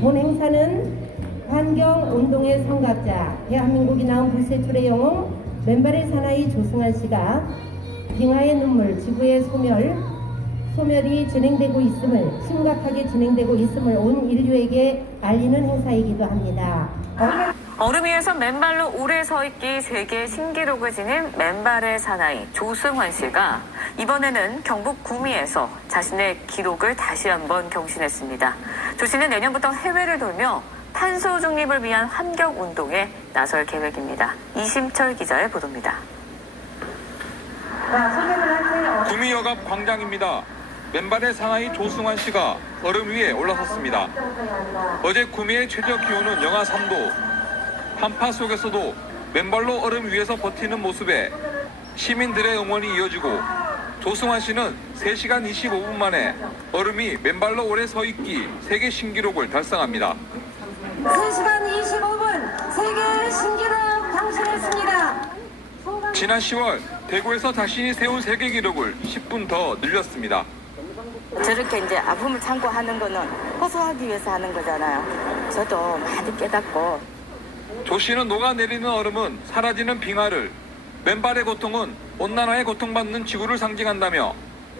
본 행사는 환경 운동의 성각자, 대한민국이 낳은 불세출의 영웅, 맨발의 사나이 조승환 씨가 빙하의 눈물, 지구의 소멸, 소멸이 진행되고 있음을, 심각하게 진행되고 있음을 온 인류에게 알리는 행사이기도 합니다. 얼음 위에서 맨발로 오래 서 있기 세계 신기록을 지닌 맨발의 사나이 조승환 씨가 이번에는 경북 구미에서 자신의 기록을 다시 한번 경신했습니다. 조 씨는 내년부터 해외를 돌며 탄소 중립을 위한 환경 운동에 나설 계획입니다. 이심철 기자의 보도입니다. 구미역앞 광장입니다. 맨발의 사나이 조승환 씨가 얼음 위에 올라섰습니다. 어제 구미의 최저 기온은 영하 3도. 한파 속에서도 맨발로 얼음 위에서 버티는 모습에 시민들의 응원이 이어지고 조승환 씨는 3시간 25분 만에 얼음이 맨발로 오래 서 있기 세계 신기록을 달성합니다. 3시간 25분 세계 신기록 경신했습니다. 지난 10월 대구에서 자신이 세운 세계 기록을 10분 더 늘렸습니다. 저렇게 이제 아픔을 참고 하는 거는 호소하기 위해서 하는 거잖아요. 저도 많이 깨닫고 조 씨는 녹아내리는 얼음은 사라지는 빙하를, 맨발의 고통은 온난화에 고통받는 지구를 상징한다며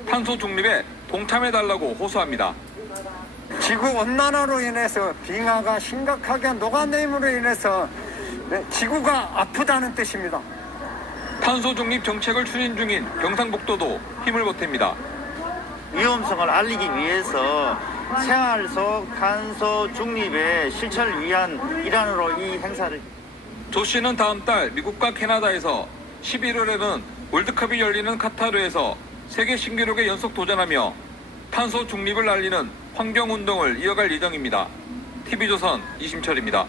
탄소 중립에 동참해달라고 호소합니다. 지구 온난화로 인해서 빙하가 심각하게 녹아내림으로 인해서 네, 지구가 아프다는 뜻입니다. 탄소 중립 정책을 추진 중인 경상북도도 힘을 보탭니다. 위험성을 알리기 위해서 생활 속 탄소 중립의 실천을 위한 일환으로 이 행사를 조 씨는 다음 달 미국과 캐나다에서 11월에는 월드컵이 열리는 카타르에서 세계 신기록에 연속 도전하며 탄소 중립을 알리는 환경운동을 이어갈 예정입니다. TV조선 이심철입니다.